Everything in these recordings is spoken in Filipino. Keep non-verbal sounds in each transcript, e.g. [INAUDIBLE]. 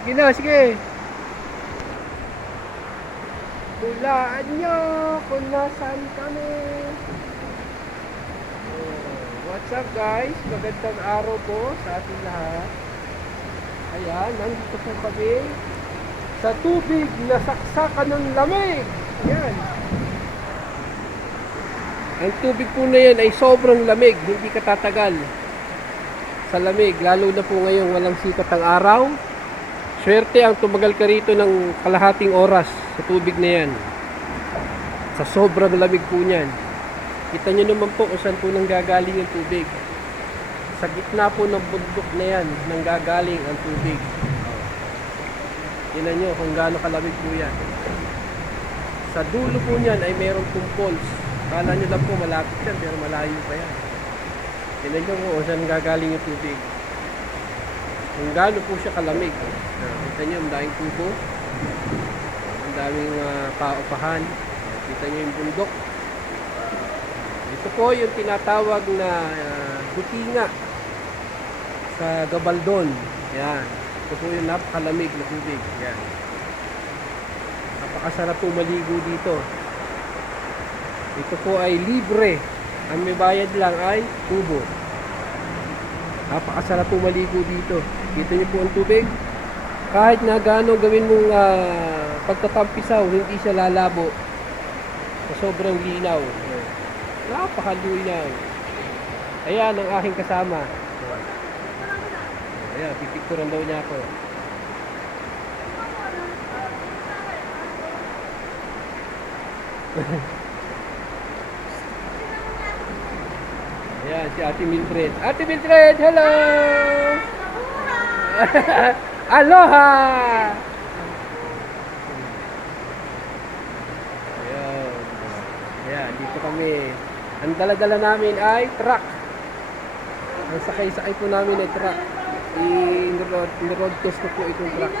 Sige na, sige. Hulaan nyo kung nasaan kami. Oh, What's up guys? Magandang araw po sa ating lahat. Ayan, nandito po kami sa tubig na saksakan ng lamig. Ayan. Ang tubig po na yan ay sobrang lamig, hindi katatagal sa lamig, lalo na po ngayon walang sikat ang araw. Swerte ang tumagal ka rito ng kalahating oras sa tubig na yan. Sa sobrang lamig po niyan. Kita nyo naman po kung saan po nanggagaling yung tubig. Sa gitna po ng bundok na yan, nanggagaling ang tubig. Tingnan nyo kung gaano kalamig po yan. Sa dulo po niyan ay mayroong pong falls. Kala nyo lang po malapit yan, pero malayo pa yan. Tingnan nyo kung saan gagaling yung tubig. Kung gaano po siya kalamig. Ah, Kita nyo, ang daming tubo. Ang daming uh, paupahan. Kita nyo yung bundok. Ito po yung tinatawag na uh, butinga sa Gabaldon. Yan. Ito po yung napakalamig na tubig. Yan. Napakasarap po maligo dito. Ito po ay libre. Ang may bayad lang ay tubo. Napakasarap po maligo dito. Kita niyo po ang tubig. Kahit na gaano gawin mong uh, pagtatampisaw, hindi siya lalabo. Sa sobrang linaw. Napakalinaw. Ayan ang aking kasama. Ayan, pipicturan daw niya ako. [LAUGHS] Si Ate Mildred. Ate Mildred, hello! [LAUGHS] Aloha! Ayan. Ayan, dito kami. Ang dala-dala namin ay truck. Ang sakay-sakay po namin ay truck. I-road, test ko po itong truck.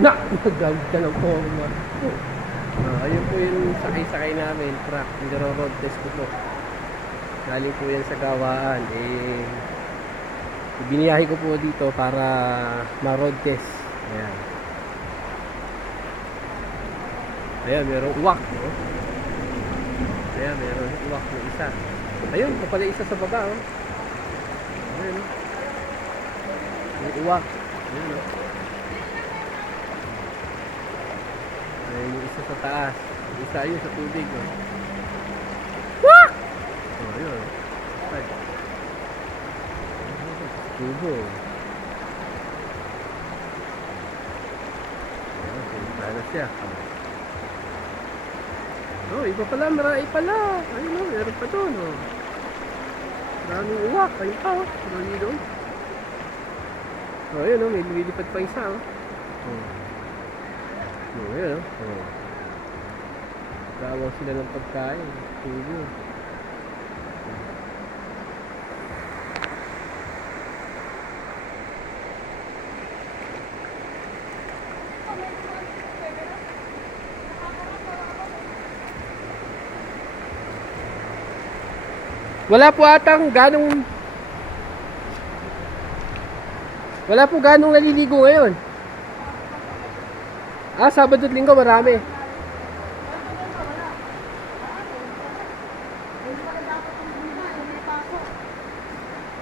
Na! Nagawid ka lang Ah, ayun po yung sakay-sakay namin, truck. I-road test ko po. Galing po yan sa gawaan. Eh, biniyahe ko po dito para ma-road test. Ayan. Ayan, merong uwak. No? Ayan, merong uwak na isa. Ayun, pa pala isa sa baba. Oh. Ayan, oh. May uwak. Ayan, oh. Ayan yung isa sa taas. Isa yun sa tubig. Oh. Wak! Oh, ayun. Ay. Tubo. Ayan, na siya. Oh, iba pala, marami pala. Ayun oh, meron pa doon oh. Maraming uwak, ayun pa oh. Marami doon. Oh, ayun oh, may lumilipad pa isa oh. Oh, oh ayun oh. oh. Gawang sila ng pagkain. Tubo. Wala po atang ganong Wala po ganong naliligo ngayon. Ah, Sabado at Linggo marami.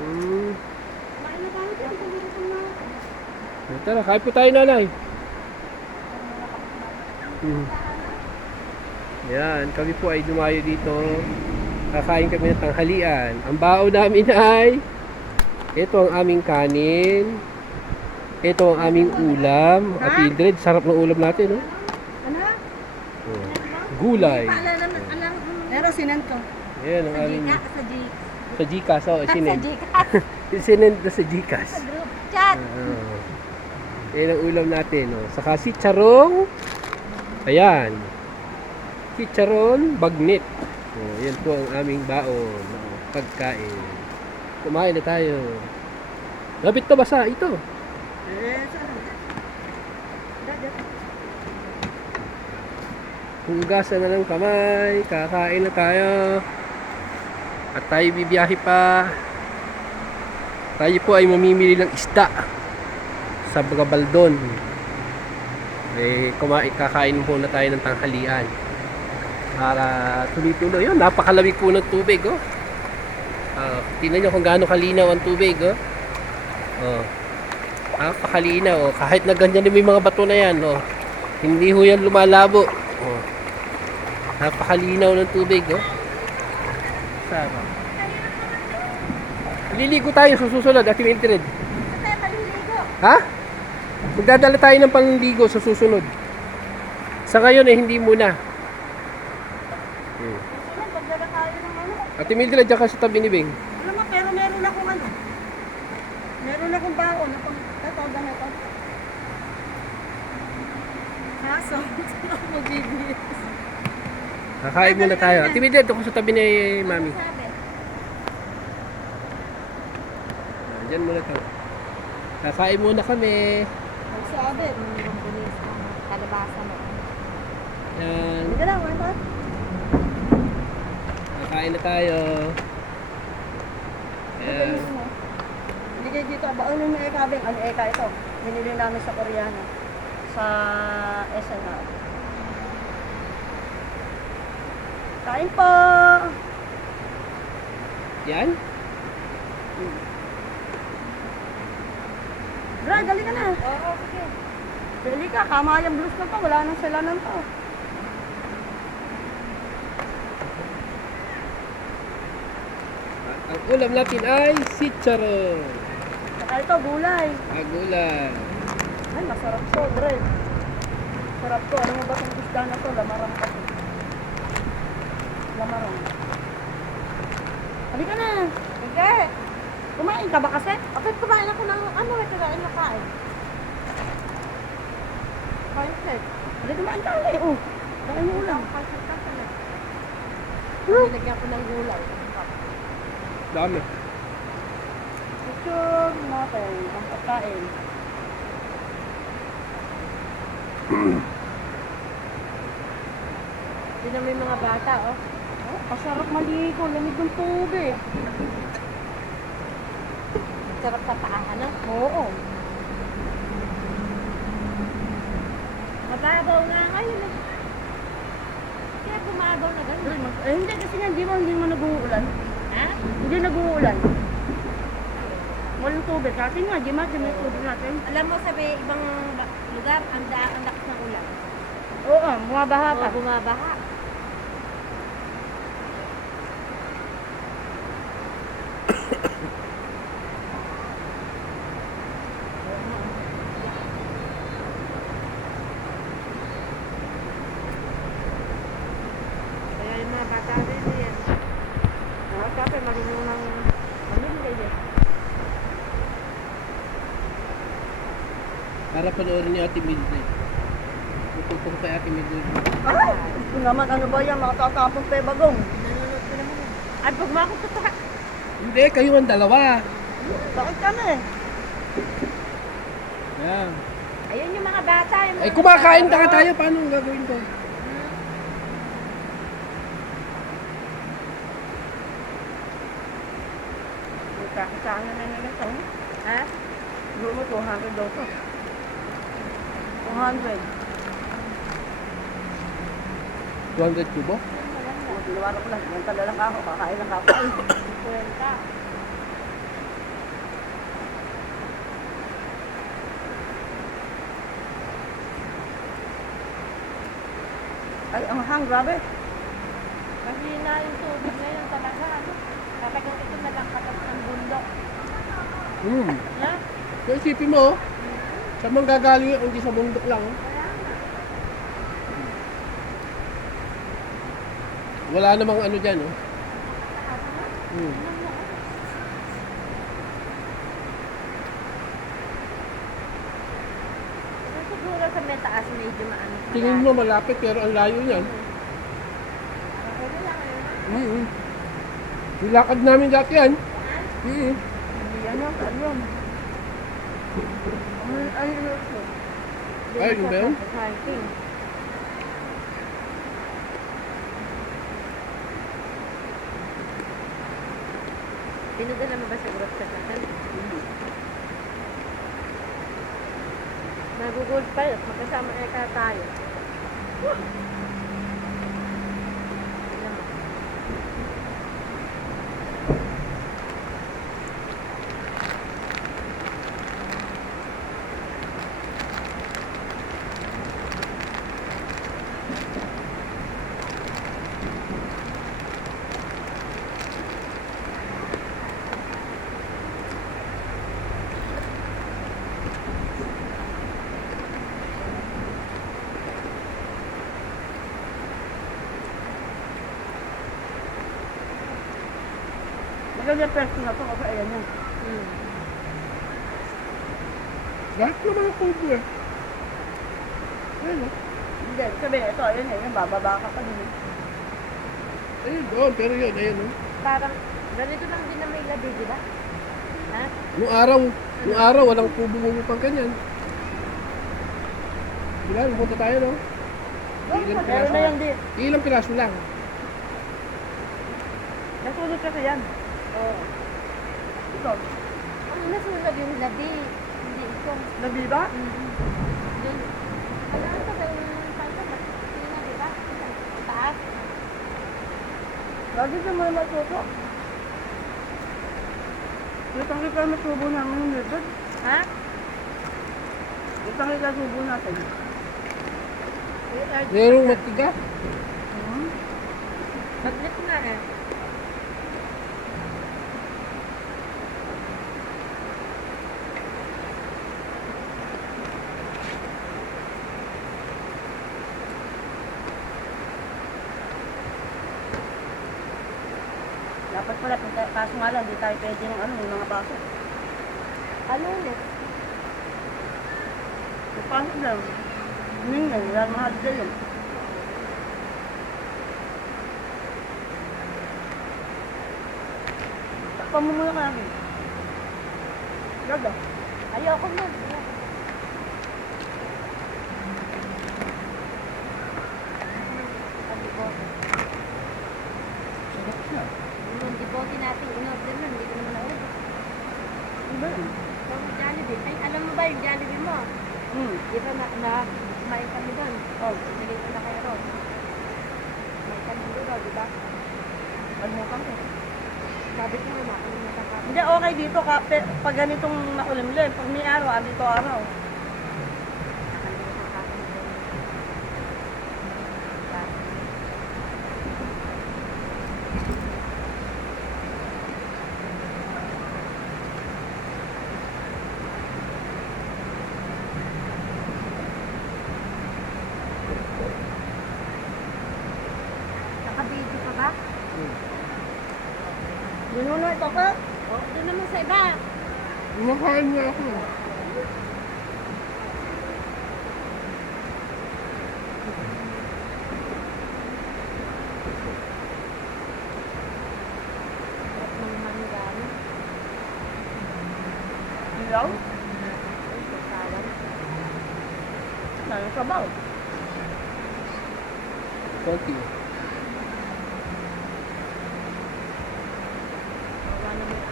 Hmm. Tara, kain po tayo nanay. Hmm. Yan, kami po ay dumayo dito. Kakain kami ng tanghalian. Ang bao namin ay ito ang aming kanin. Ito ang aming ulam. At Mildred, sarap ng ulam natin, no? Ano? Oh. Gulay. Paalala na, alam. Meron sinento. Yan ang Sa aming Gcash, sa G. sa Gcash. Oh, Sa sinend. Gcash. [LAUGHS] Sinend na sa Gcash. Sa group chat. Oo. Yan ang ulam natin. Oh. Saka si Charong. Ayan. Si Charon Bagnet. Oh, yan po ang aming baon. Pagkain. Kumain na tayo. Lapit to basa. Ito. Hugasan na ng kamay. Kakain na tayo. At tayo bibiyahe pa. Tayo po ay mamimili ng isda sa Bagabaldon. Eh, kumain, kakain muna tayo ng tanghalian. Para tuloy-tuloy. Yun, napakalamig po ng tubig, oh. Ah, tingnan nyo kung gaano kalinaw ang tubig, oh. Oh. Napakalinaw, oh. Kahit na ganyan din may mga bato na yan, oh. Hindi ho yan lumalabo. Oh. Napakalinaw ng tubig, oh. Sama. Liligo tayo sa susunod, Ate Mildred. Ha? Magdadala tayo ng pangligo sa susunod. Sa ngayon eh, hindi muna. Hmm. Ano. Ate Mildred, dyan ka sa tabi ni Beng. Alam mo, pero meron akong ano. Meron akong baon. na pang- Ito, ganito. Kaso, magbibigay. Kakain muna tayo. Ate Mildred, doon ko sa tabi ni Mami. Diyan muna tayo. Kakain muna kami. Magsabi. kalabasa mo. Yan. Lang, ano? Kakain na tayo. Ayan. Hindi kayo dito. Baon yung eka, Beng. Ano eka ito? Binili namin sa Koreano. Sa SNR. Kain po! Yan? Bra, dali ka na. Oo, sige. Dali ka, kama yung blues na to. Wala nang sila nang to. Ang ulam natin ay sitsaro. Saka ito, gulay. Agulan. Ay, masarap to, Dre. Sarap to. Ano mo ba itong isda na to? Lamarang kasi. Lamarang. Halika na. Hindi. Kumain ka ba kasi? Okay, kumain ako ng ano, ito na, ano kain. Kain set. Halika kumain ka ulit. Oh. Kain mo ulam. Kain ka pala. Nilagyan ko ng gulay. Dami. Picture natin ang pagkain. Hindi na may mga bata, oh. Pasarap maligo. Lamig ng tubig. Sarap sa paa, ano? Oo. Mababaw nga ngayon, eh. Kaya bumabaw na gano'n. eh, hindi kasi nga, di ba hindi mo nag-uulan? Ha? Hindi nag-uulan. Walang tubig. Sa atin nga, di ba? May tubig natin. Alam mo, sabi, ibang ba- lugar, ang, da, ang lakas ng ulan. Oo, bumabaha pa. Oo, bumabaha. Kaya yung mga bata rin yan. Mga kape, marunong ng manimigay yan. Para panoorin niyo Ate Mildred. Tututong kay Ate Mildred. Ay, ito naman, ano ba yan? Makakatapong pe bagong. Nanonood ko naman. yan. Ay, pag mga kututak. Hindi, kayo ang dalawa. Bakit kami? Yan. Ayun yung mga bata. Yung mga Ay, kumakain na tayo. Paano ang gagawin ko? Kakasaan na na ito. Ha? Doon mo, 200 daw to. 200. 200 kubo? Tinawaran ko lang. Yan talaga ako. Kakain lang ako. [COUGHS] Kwenta. ay ang hang, grabe. Mahina yung tubig ngayon talaga. Ano? Talagang ito na lang katas ng bundok. Hmm. Ha? So, isipin mo, oh. Saan mang gagaling yun? Hindi sa bundok lang. oh. Wala namang ano dyan, oh. Hmm. Siguro sa may taas medyo maano. Tingin mo malapit pero ang layo niyan. Mm Nilakad namin dati yan. Mm Hindi yan yan. Ano ito? Ay, yun ba yun? Hiking. Pinadala mo ba sa group sa akin? Nagugol pa yun. Magkasama eka tayo. Alam Pwesto na to kasi ayan yan. Hmm. Lahat naman ang kubo eh. Ayun oh. Hindi, sabi, ito, ayan eh, yung bababa ka pa din. eh. Ayun doon, pero yun, ayun oh. Parang ganito lang din na may labi, di ba? Ha? Nung araw, nung araw, walang kubo mo pang ganyan. Ilan, punta tayo no? Ilang piraso? na di. Ilang piraso lang. Nasunod kasi yan. Ito, Ang nasunod yung labi. Hindi ito. labi ba? Mm-hmm. Doon. Wala ito kayo ng panta. Sino na, di ba? Taas. Lagi sa mga matuto. Itang kita na subo namin yung lipid. Ha? Itang kita subo natin. Merong matiga. Hmm? Magnet nga eh. Dapat pala, punta- kaso nga lang, di tayo pwede ng ano, yung mga baso. Ano ulit? Yung pasok lang. Yun nga, wala mahal dyan yun. Takpan mo muna kaya. Ganda. Ayoko na. Ang dibote. Sarap siya. Yung dibote natin, in-order nun, hindi ko naman naubos. Iba yun. So, Jollibee. Ay, alam mo ba yung Jollibee mo? Hmm. Di ba na, na kumain kami doon? Oh, Bigay ko na kayo ron. Kumain kami doon, di ba? kalimutan ko. Sabi ko nga, ako yung nakakapit. Hindi, okay dito ka, pag ganitong makulimlim, pag may araw, ah, dito araw. Nakalimutan ka ako doon. Nakabidyo ka ba? Binuno ito ka? O, doon naman sa iba. Kumakain nga ako. Sarap ng manggano. Kasawan. Nang sabaw. Konti. Wala na may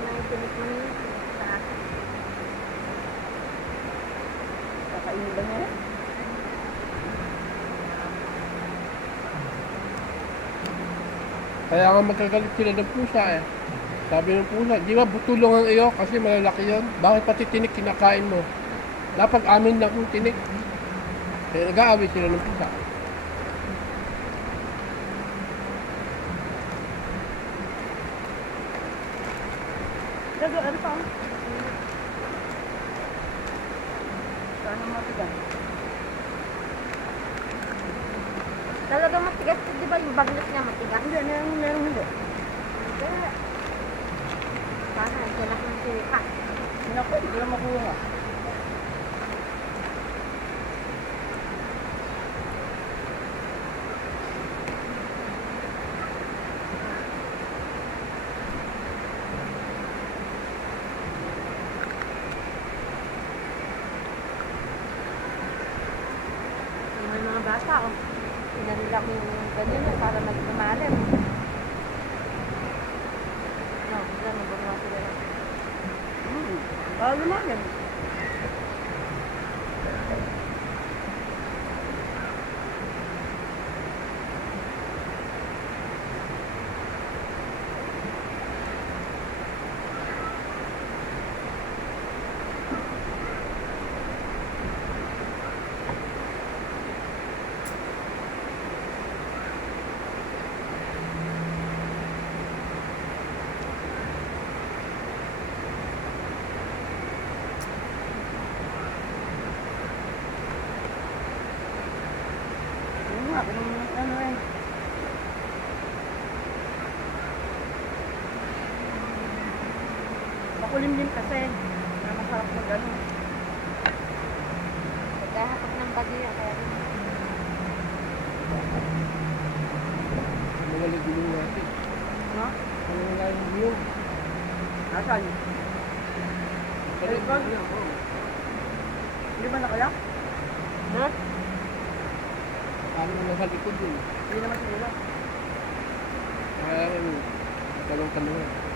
na itinikman niya sa akin. Kakainin ba niya? Kaya nga magkagalit sila ng pusa eh. Sabi ng pusa, di ba butulong ang iyo kasi malalaki yon. Bakit pati tinik kinakain mo? Dapat amin lang kung tinik. Kaya nag-aaway sila ng pusa. Gado, ano pa? Sana matigan. Talaga matigas, di ba yung bagnet niya matigas? Hindi, meron, meron hindi. Sana, suka. Naku, hindi ko na makuha. Yung mga bata, oh. Pinanila ko yung ganyan eh, para mag lumalim. Ah, lumalim. Yun nga, kung ano eh. Makulimlim kasi. Na masarap mag ano. Pagkahapak ng bagyo, kaya rin. Mga lagulong natin. Ha? Ano wala yung view? Nasaan? Ay, bag. Hindi ba nakayak? Ha? Paano mo nakalikod yun? Hindi naman sinula. Kaya ano, talong talong.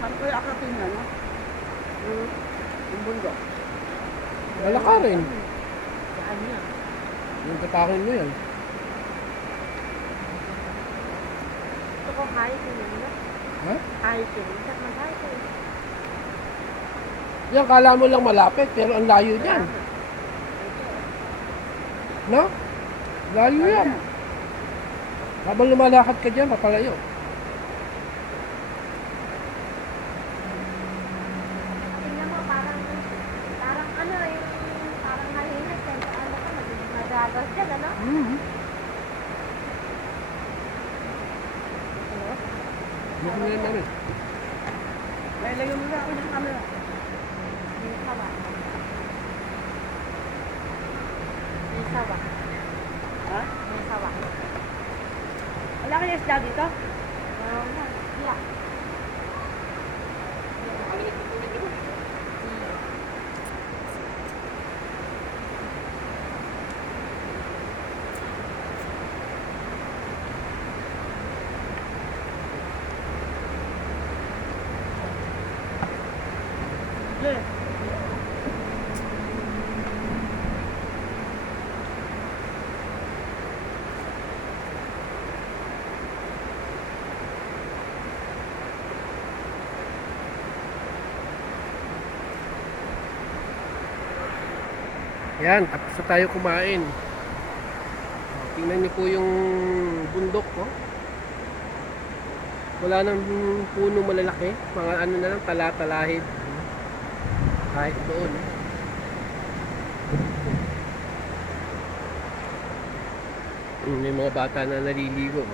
Saan ko yung akatin na, no? Yung, yung bundok. Wala ka rin. Saan niya? Yung tatakin mo yan. Gusto ko hiking yun. no? Ha? Hiking. Saan mag-hiking? Yan, kala mo lang malapit, pero ang layo niyan. No? Layo yan. Habang lumalakad ka dyan, papalayo. Tingnan mo, parang, parang ano, yung parang malinis. Kaya ano ka, mag- magagas dyan, ano? Mm-hmm. Ano na namin? May lagyan mo na ako ng camera. May sawa. May sawa. Ha? May sawa. Wala kang isda dito? Meron na. Yeah. Hindi. Yan, tapos na tayo kumain. Tingnan niyo po yung bundok ko. Wala nang puno malalaki. Mga ano na lang, tala-talahid. Kahit doon. Mm, May mga bata na naliligo. oh.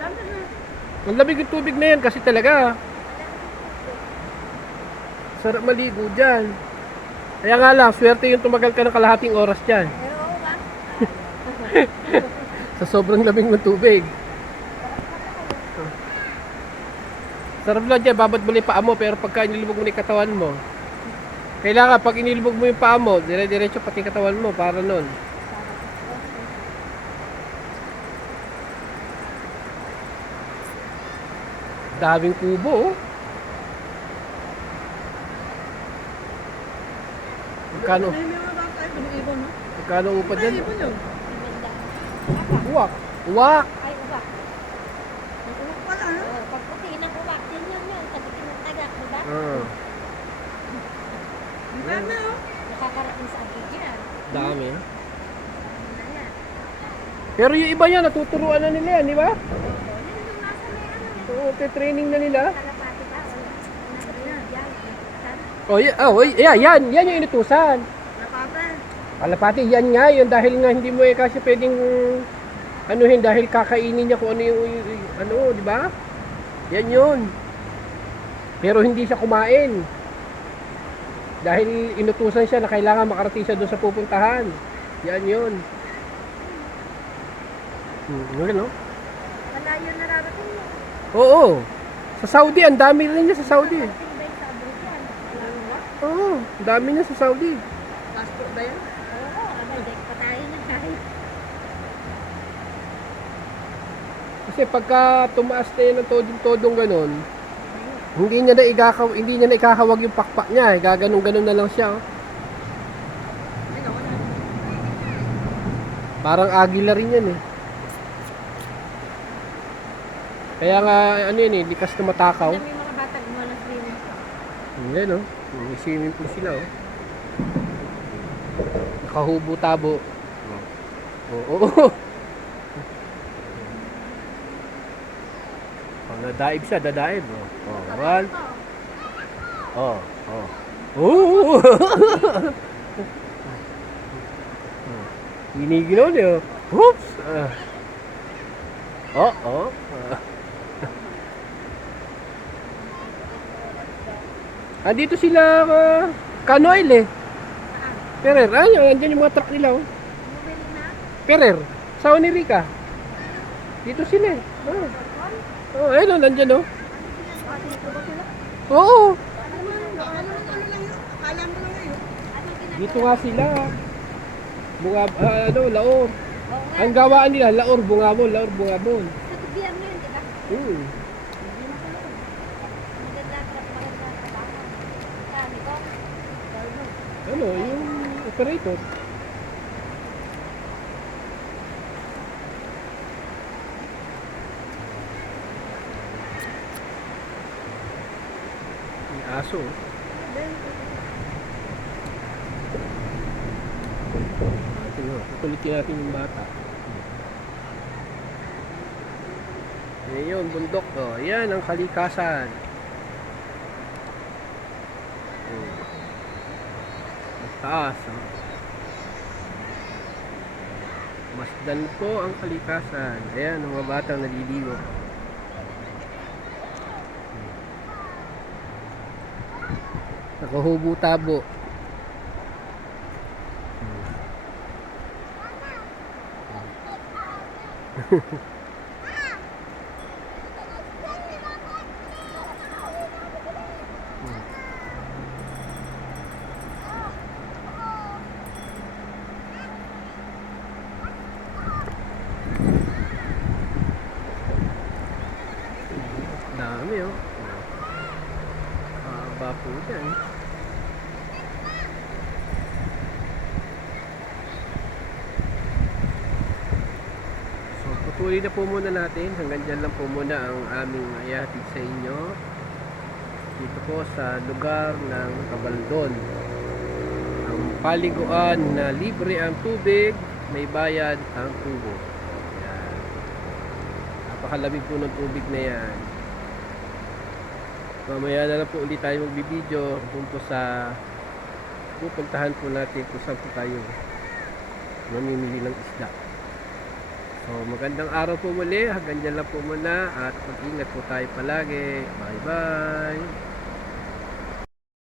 Na. Ang lamig yung tubig na yan kasi talaga. Sarap maligo dyan. Kaya nga lang, swerte yung tumagal ka ng kalahating oras dyan. Pero ba? [LAUGHS] Sa sobrang lamig ng tubig. Sarap lang dyan, babad mo lang yung paa mo, pero pagka inilubog mo na yung katawan mo, kailangan pag inilubog mo yung paa mo, dire-diretso pati katawan mo, para nun. Daming kubo, oh. Magkano? May mga bata tayo, pinag-ibon, no? Magkano upa dyan? ibon yun. Uwak. Uwak. Ay, uwak. Uwak pala, no? Oh, pag puti ng uwak, yun yun yun. Sagutin ng tagak, di ba? Ah, Ang dami, oh. Nakakarating sa agig yan. dami. Yan? Pero yung iba yan, natuturuan na nila yan, di ba? May ano eh. Oo, training na nila. Kalapati ba? Wala. Ano yan? Yan. Saan? Oh, yeah, oh, yeah, yan, yan yung inutusan. Napate. Kalapati, yan nga yun. Dahil nga hindi mo eh kasi pwedeng anuhin dahil kakainin niya kung ano yung, ano, di ba? Yan yun. Pero hindi siya kumain. Dahil inutusan siya na kailangan makarating siya doon sa pupuntahan. Yan yun. Hmm, ano? Malayo nararating mo. Oo. Sa Saudi, ang dami rin niya sa Saudi. Mararating ba yung sa abroad yan? Alam mo? Oo, ang dami niya sa Saudi. Passport ba yan? Oo, abay, dek pa tayo na kahit. Kasi pagka tumaas na yan ng todong-todong ganon, hindi niya na igakaw, hindi niya na ikahawag yung pakpak niya, eh. gaganon-ganon na lang siya. Oh. Parang agila rin yan eh. Kaya nga, ano yun eh, likas na matakaw. Mo yung mga bata gumawa ng swimming pool. May swimming pool sila oh. Nakahubo-tabo. Oo. oo. [LAUGHS] Oh, nadaib siya, dadaib. Oh, oh. One. Oh, oh. Oo. Giniginaw niya. Oops. Ah. Oh, oh. Ah. Andito sila uh, Kanoil eh. Perer. Ah, yun, andyan yung mga truck nila oh. Perer. Sa Onirica. Dito sila eh. Oh. Oh, ayun oh, nandyan oh. Oo. Yun? Yun. Dito nga sila. Bunga, ah, ano, laor. Ang gawaan nila, laor, bungabon, laor, bungabon. Sa tubian mo yun, di ba? Hmm. Hindi na pala yun. Maganda trap maganda trabaho. Kami ko. Darno. Ano, yung operator. May aso. kukulitin natin yung bata. Yan yun, bundok. Oh. Yan ang kalikasan. Oh. Ang taas. Oh. Masdan po ang kalikasan. Ayan, mga batang naliligo. Nakahubo tabo. Dami [LAUGHS] oh. Haba po dyan. Patuloy na po muna natin. Hanggang dyan lang po muna ang aming ihatid sa inyo. Dito po sa lugar ng Kabaldon. Ang paliguan na libre ang tubig, may bayad ang tubo. Yan. Napakalamig po ng tubig na yan. Mamaya na lang po ulit tayo magbibideo kung po sa pupuntahan po natin kung saan po tayo mamimili ng isda. So magandang araw po muli, hanggang dyan lang po muna at mag-ingat po tayo palagi. Bye bye!